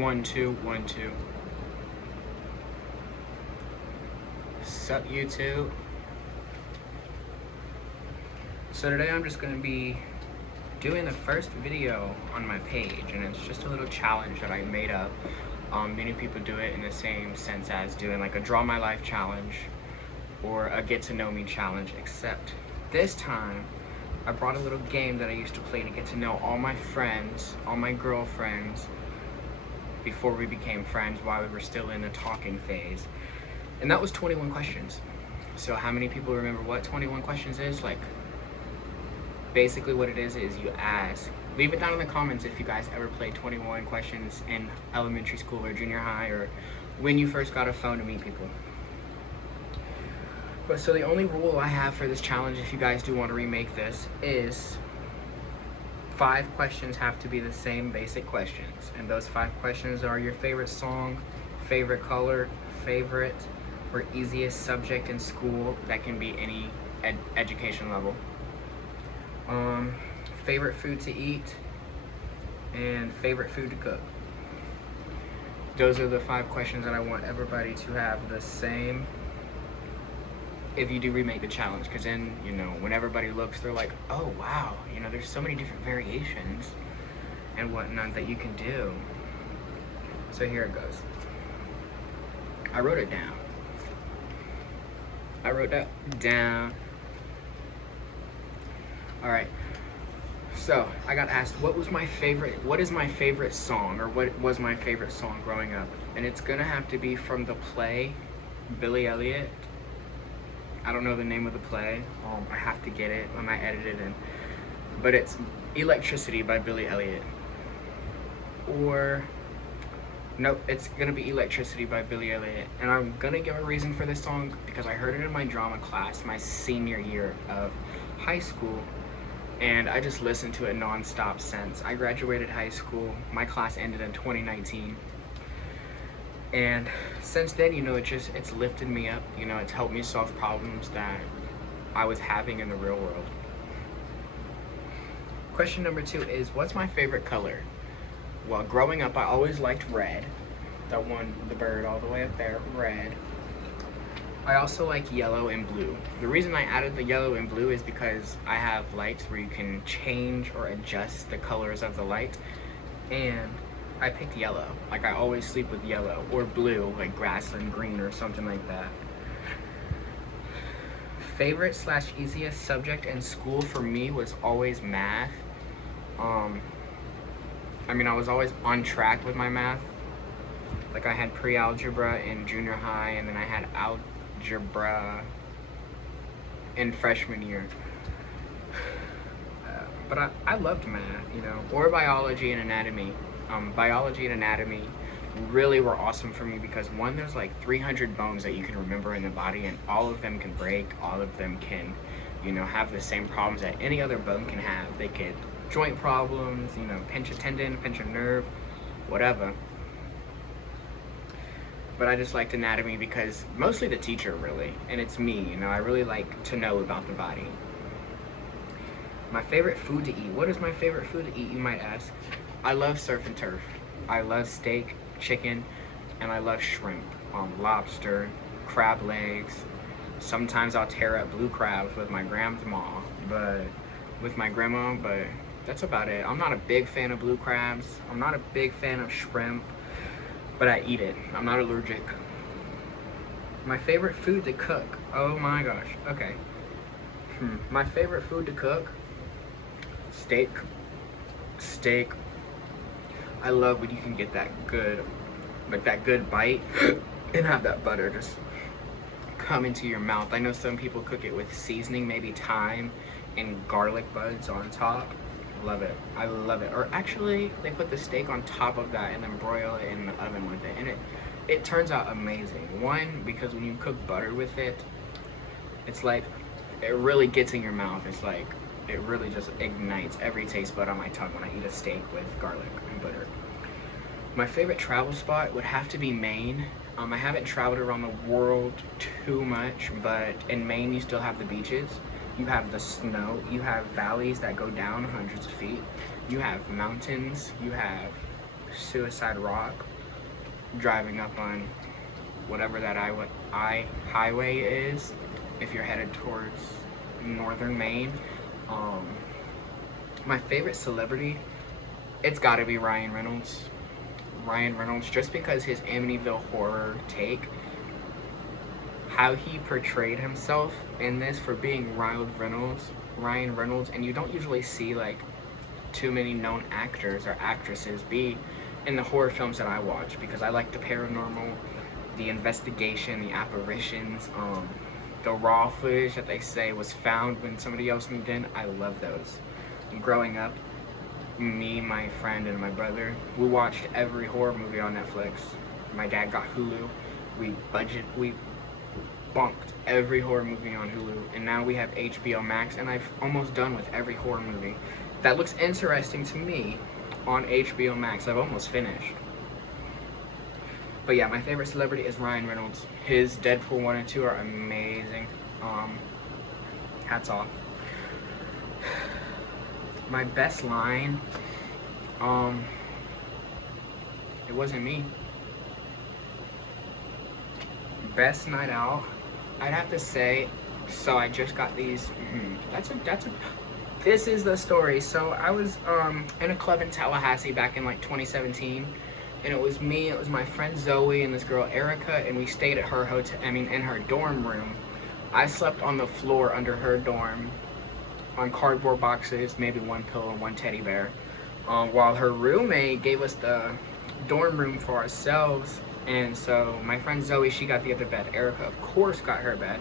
1 2 1 2. Sup YouTube? So today I'm just gonna be doing the first video on my page, and it's just a little challenge that I made up. Many people do it in the same sense as doing like a draw my life challenge or a get to know me challenge, except this time I brought a little game that I used to play to get to know all my friends, all my girlfriends, before we became friends while we were still in the talking phase. And that was 21 questions. So how many people remember what 21 questions is? Like, basically what it is you ask, leave it down in the comments if you guys ever played 21 questions in elementary school or junior high, or when you first got a phone to meet people. But so the only rule I have for this challenge, if you guys do want to remake this, is 5 questions have to be the same basic questions. And those 5 questions are your favorite song, favorite color, favorite or easiest subject in school. That can be any education level. Favorite food to eat, and favorite food to cook. Those are the 5 questions that I want everybody to have the same if you do remake the challenge, because then, you know, when everybody looks, they're like, oh wow, you know, there's so many different variations and whatnot that you can do. So here it goes. I wrote it down. All right. So I got asked what is my favorite song, or what was my favorite song growing up, and it's gonna have to be from the play Billy Elliot. I don't know the name of the play. I have to get it. I might edit it in, but it's Electricity by Billy Elliot. Or nope, it's gonna be Electricity by Billy Elliot, and I'm gonna give a reason for this song because I heard it in my drama class my senior year of high school. And I just listened to it non-stop since. I graduated high school. My class ended in 2019. And since then, you know, it's lifted me up. You know, it's helped me solve problems that I was having in the real world. Question number 2 is, what's my favorite color? Well, growing up, I always liked red. That one, the bird all the way up there, red. I also like yellow and blue. The reason I added the yellow and blue is because I have lights where you can change or adjust the colors of the light, and I picked yellow. Like, I always sleep with yellow, or blue, like grassland green or something like that. Favorite / easiest subject in school for me was always math. I mean, I was always on track with my math. Like, I had pre-algebra in junior high, and then I had algebra in freshman year. But I loved math, you know, or biology and anatomy. Biology and anatomy really were awesome for me because, one, there's like 300 bones that you can remember in the body, and all of them can break, all of them can, you know, have the same problems that any other bone can have. They could joint problems, you know, pinch a tendon, pinch a nerve, whatever. But I just liked anatomy because mostly the teacher, really, and it's me, you know, I really like to know about the body. My favorite food to eat. What is my favorite food to eat, you might ask? I love surf and turf. I love steak, chicken, and I love shrimp, lobster, crab legs. Sometimes I'll tear up blue crabs with my grandma, but that's about it. I'm not a big fan of blue crabs. I'm not a big fan of shrimp, but I eat it. I'm not allergic. My favorite food to cook. Oh my gosh. Okay. My favorite food to cook? Steak. I love when you can get that good, like that good bite and have that butter just come into your mouth. I know some people cook it with seasoning, maybe thyme and garlic buds on top. Love it. I love it. Or actually, they put the steak on top of that and then broil it in the oven with it, and it turns out amazing. One, because when you cook butter with it, it's like it really gets in your mouth. It's like it really just ignites every taste bud on my tongue when I eat a steak with garlic and butter. My favorite travel spot would have to be Maine. I haven't traveled around the world too much, but in Maine you still have the beaches. You have the snow, you have valleys that go down hundreds of feet, you have mountains, you have Suicide Rock, driving up on whatever that I highway is if you're headed towards northern Maine. My favorite celebrity, it's gotta be Ryan Reynolds. Ryan Reynolds, just because his Amityville horror take, how he portrayed himself in this for being Ryan Reynolds, and you don't usually see like too many known actors or actresses be in the horror films that I watch, because I like the paranormal, the investigation, the apparitions, the raw footage that they say was found when somebody else moved in. I love those. Growing up, me, my friend, and my brother, we watched every horror movie on Netflix. My dad got Hulu. We bunked every horror movie on Hulu, and now we have HBO Max, and I've almost done with every horror movie that looks interesting to me on HBO Max. I've almost finished. But yeah, my favorite celebrity is Ryan Reynolds. His Deadpool 1 and 2 are amazing. Hats off. My best line, it wasn't me. Best night out, I'd have to say, so I just got these, this is the story. So I was in a club in Tallahassee back in like 2017, and it was me, it was my friend Zoe, and this girl Erica, and we stayed at her in her dorm room. I slept on the floor under her dorm on cardboard boxes, maybe one pillow and one teddy bear, while her roommate gave us the dorm room for ourselves. And so my friend Zoe, she got the other bed. Erica, of course, got her bed,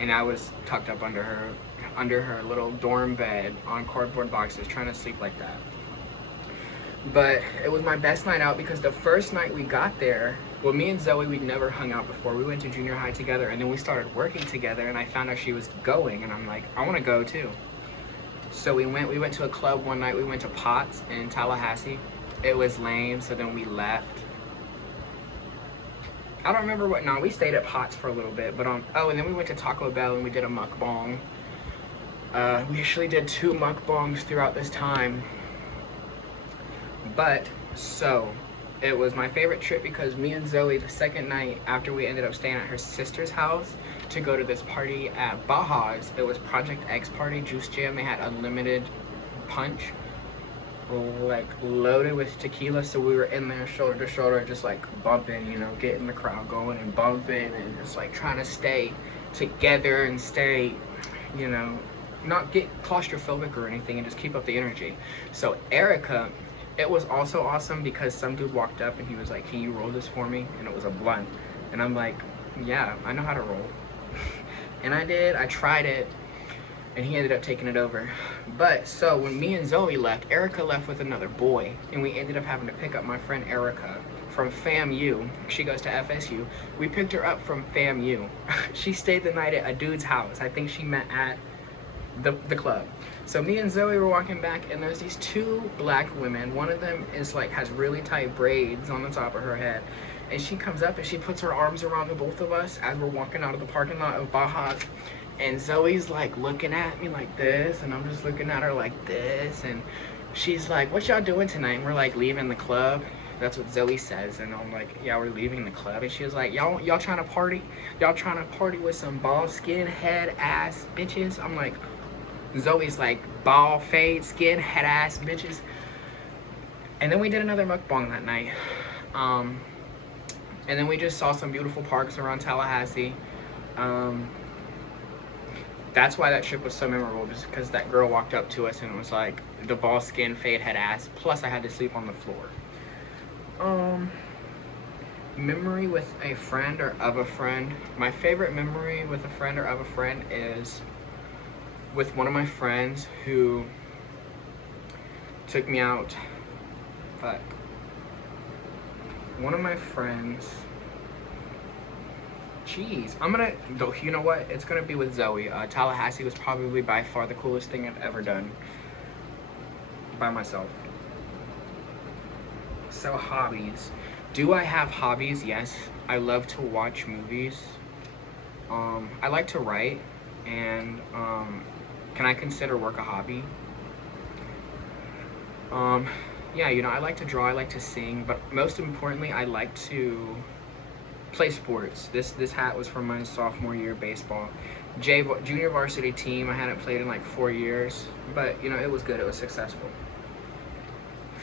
and I was tucked up under her little dorm bed on cardboard boxes, trying to sleep like that. But it was my best night out, because the first night we got there, well, me and Zoe, we'd never hung out before. We went to junior high together, and then we started working together, and I found out she was going, and I'm like, I want to go too. So we went to a club one night. We went to Potts in Tallahassee. It was lame, so then we left. I don't remember what, no, we stayed at Potts for a little bit, but oh, and then we went to Taco Bell and we did a mukbang. We actually did 2 mukbangs throughout this time. But, so, it was my favorite trip because me and Zoe, the second night after we ended up staying at her sister's house to go to this party at Baja's, it was Project X party, Juice Jam. They had unlimited punch, like loaded with tequila, so we were in there shoulder to shoulder, just like bumping, you know, getting the crowd going and bumping and just like trying to stay together and stay, you know, not get claustrophobic or anything, and just keep up the energy. So Erica, it was also awesome because some dude walked up and he was like, can you roll this for me? And it was a blunt, and I'm like, yeah, I know how to roll. And I did, I tried it, and he ended up taking it over. But so when me and Zoe left, Erica left with another boy, and we ended up having to pick up my friend Erica from FAMU. She goes to FSU. We picked her up from FAMU. She stayed the night at a dude's house. I think she met at the club. So me and Zoe were walking back, and there's these 2 black women. One of them is like, has really tight braids on the top of her head. And she comes up and she puts her arms around the both of us as we're walking out of the parking lot of Baja's. And Zoe's like looking at me like this, and I'm just looking at her like this, and she's like, what y'all doing tonight? And we're like, leaving the club. That's what Zoe says, and I'm like, yeah, we're leaving the club. And she was like, y'all trying to party? Y'all trying to party with some bald skin head ass bitches? I'm like, Zoe's like, bald fade skin head ass bitches. And then we did another mukbang that night. And then we just saw some beautiful parks around Tallahassee. That's why that trip was so memorable, just because that girl walked up to us and it was like the bald skin, fade head ass, plus I had to sleep on the floor. Memory with a friend or of a friend. My favorite memory with a friend or of a friend is with one of my friends who took me out. One of my friends, jeez, you know what? It's gonna be with Zoe. Tallahassee was probably by far the coolest thing I've ever done by myself. So hobbies. Do I have hobbies? Yes. I love to watch movies. I like to write, and can I consider work a hobby? yeah, you know, I like to draw, I like to sing, but most importantly, I like to play sports. This hat was from my sophomore year baseball. Junior varsity team. I hadn't played in like 4 years, but you know, it was good. It was successful.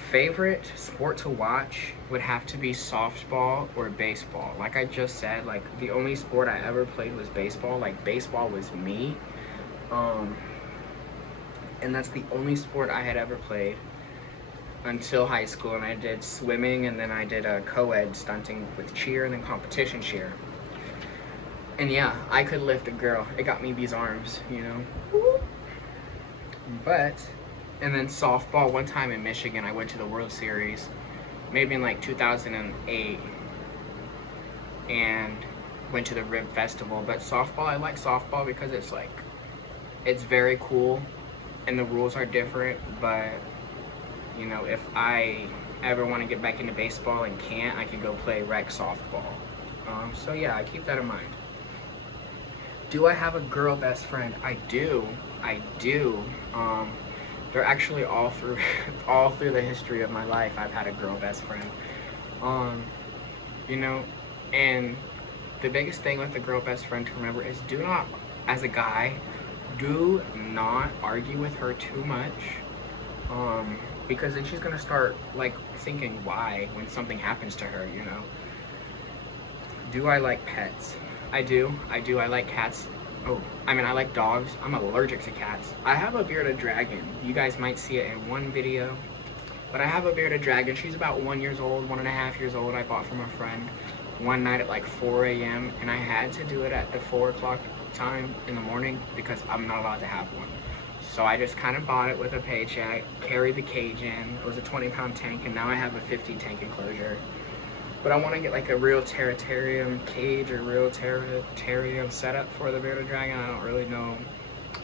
Favorite sport to watch would have to be softball or baseball. Like I just said, like the only sport I ever played was baseball. Like baseball was me. Um, and that's the only sport I had ever played until high school, and I did swimming, and then I did a co-ed stunting with cheer and then competition cheer. And yeah, I could lift a girl. It got me these arms, you know. But, and then softball, one time in Michigan, I went to the World Series, maybe in like 2008, and went to the Rib Festival. But softball, I like softball because it's like, it's very cool, and the rules are different, but you know, if I ever want to get back into baseball and can't, I can go play rec softball. So yeah, I keep that in mind. Do I have a girl best friend? I do. They're actually all through all through the history of my life. I've had a girl best friend. You know, and the biggest thing with the girl best friend to remember is do not, as a guy, do not argue with her too much. Because then she's gonna start like thinking why when something happens to her, you know. Do I like pets? I do. I like cats. I like dogs. I'm allergic to cats. I have a bearded dragon. You guys might see it in one video, but I have a bearded dragon. She's about 1 year old, 1.5 years old. I bought from a friend one night at like 4 a.m. and I had to do it at the 4 o'clock time in the morning because I'm not allowed to have one. So I just kind of bought it with a paycheck, carried the cage in. It was a 20-pound tank, and now I have a 50-tank enclosure. But I want to get like a real terrarium cage or real terrarium setup for the bearded dragon. I don't really know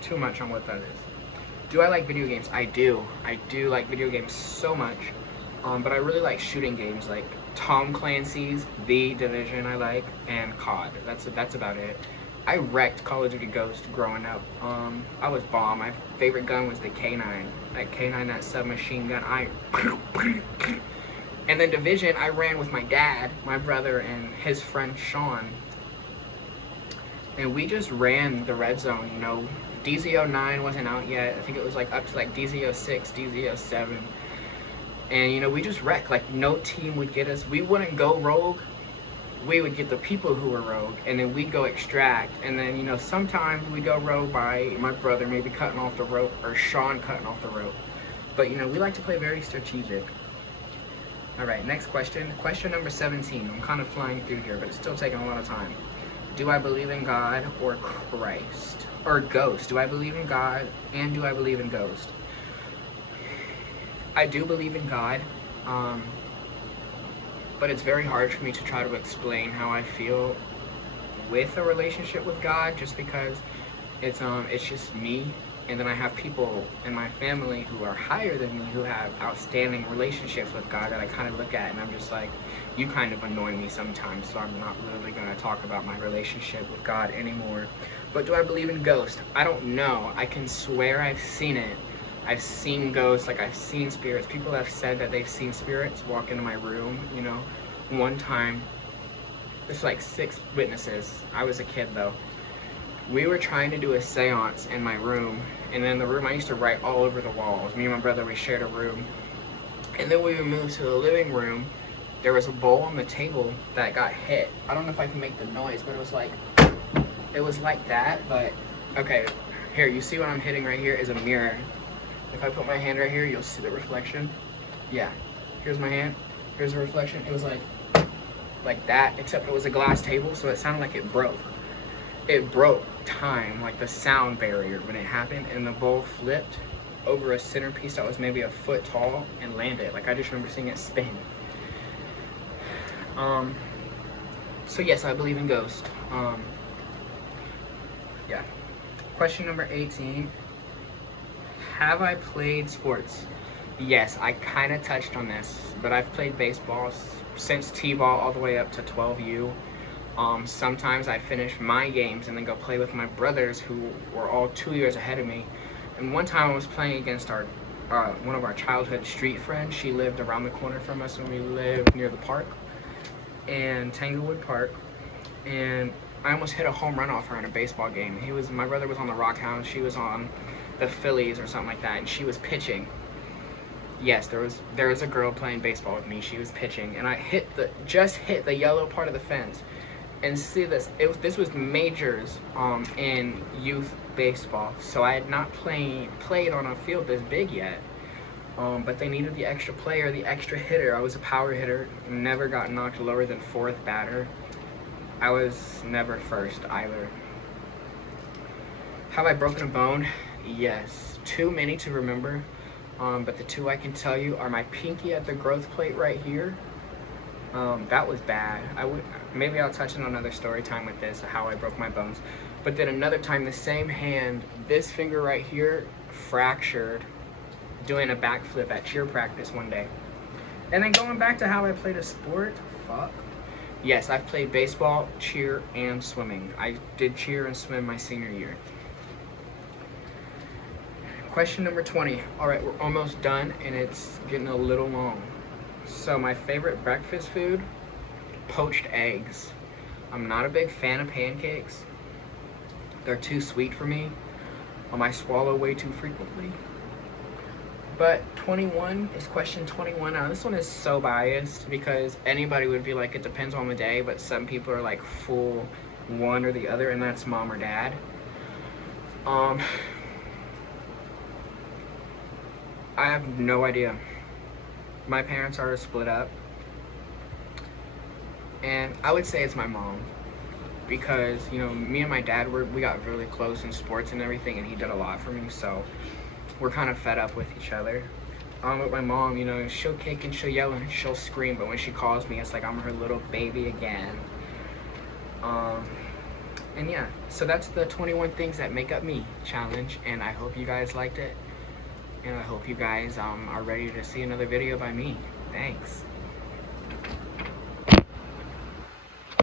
too much on what that is. Do I like video games? I do. I do like video games so much. But I really like shooting games like Tom Clancy's The Division I like, and COD. That's about it. I wrecked Call of Duty Ghost growing up. I was bomb. My favorite gun was the K9. That K9, that submachine gun. And then Division, I ran with my dad, my brother, and his friend Sean. And we just ran the red zone, you know. DZ09 wasn't out yet. I think it was like up to like DZ06, DZ07. And you know, we just wrecked. Like no team would get us. We wouldn't go rogue. We would get the people who were rogue, and then we'd go extract. And then, you know, sometimes we go rogue by my brother maybe cutting off the rope, or Sean cutting off the rope. But, you know, we like to play very strategic. All right, next question. Question number 17. I'm kind of flying through here, but it's still taking a lot of time. Do I believe in God or Christ? Or ghost? Do I believe in God, and do I believe in ghost? I do believe in God. But it's very hard for me to try to explain how I feel with a relationship with God, just because it's just me, and then I have people in my family who are higher than me who have outstanding relationships with God that I kind of look at and I'm just like, you kind of annoy me sometimes, so I'm not really going to talk about my relationship with God anymore. But do I believe in ghosts? I don't know. I can swear I've seen it. I've seen ghosts, like I've seen spirits. People have said that they've seen spirits walk into my room, you know. One time, there's like 6 witnesses. I was a kid though. We were trying to do a seance in my room, and in the room I used to write all over the walls. Me and my brother, we shared a room. And then we moved to the living room. There was a bowl on the table that got hit. I don't know if I can make the noise, but it was like that, but okay. Here, you see what I'm hitting right here is a mirror. If I put my hand right here, you'll see the reflection. Yeah, here's my hand, here's the reflection. It was like that, except it was a glass table, so it sounded like it broke. It broke time, like the sound barrier when it happened, and the bowl flipped over a centerpiece that was maybe a foot tall and landed. Like I just remember seeing it spin. So yes, I believe in ghosts. Yeah. Question number 18. Have I played sports? Yes, I kind of touched on this, but I've played baseball since T-ball all the way up to 12U. Sometimes I finish my games and then go play with my brothers who were all 2 years ahead of me. And one time I was playing against our one of our childhood street friends. She lived around the corner from us when we lived near the park, and Tanglewood Park. And I almost hit a home run off her in a baseball game. My brother was on the Rockhounds, she was on the Phillies or something like that, and she was pitching. Yes, there was a girl playing baseball with me. She was pitching, and I just hit the yellow part of the fence. And see this, this was majors in youth baseball, so I had not played on a field this big yet. But they needed the extra player, the extra hitter. I was a power hitter, never got knocked lower than fourth batter. I was never first either. Have I broken a bone? Yes, too many to remember. But the two I can tell you are my pinky at the growth plate right here. That was bad. Maybe I'll touch on another story time with this, how I broke my bones. But then another time, the same hand, this finger right here, fractured doing a backflip at cheer practice one day. And then going back to how I played a sport, fuck. Yes, I've played baseball, cheer, and swimming. I did cheer and swim my senior year. Question number 20. All right, we're almost done, and it's getting a little long. So my favorite breakfast food, poached eggs. I'm not a big fan of pancakes. They're too sweet for me. I swallow way too frequently. But 21 is question 21. Now this one is so biased because anybody would be like, it depends on the day, but some people are like full one or the other, and that's mom or dad. I have no idea. My parents are split up, and I would say it's my mom because, you know, me and my dad, we got really close in sports and everything, and he did a lot for me, so we're kind of fed up with each other. With my mom, you know, she'll kick and she'll yell and she'll scream, but when she calls me, it's like I'm her little baby again. And yeah, so that's the 21 things that make up me challenge, and I hope you guys liked it. And I hope you guys are ready to see another video by me. Thanks.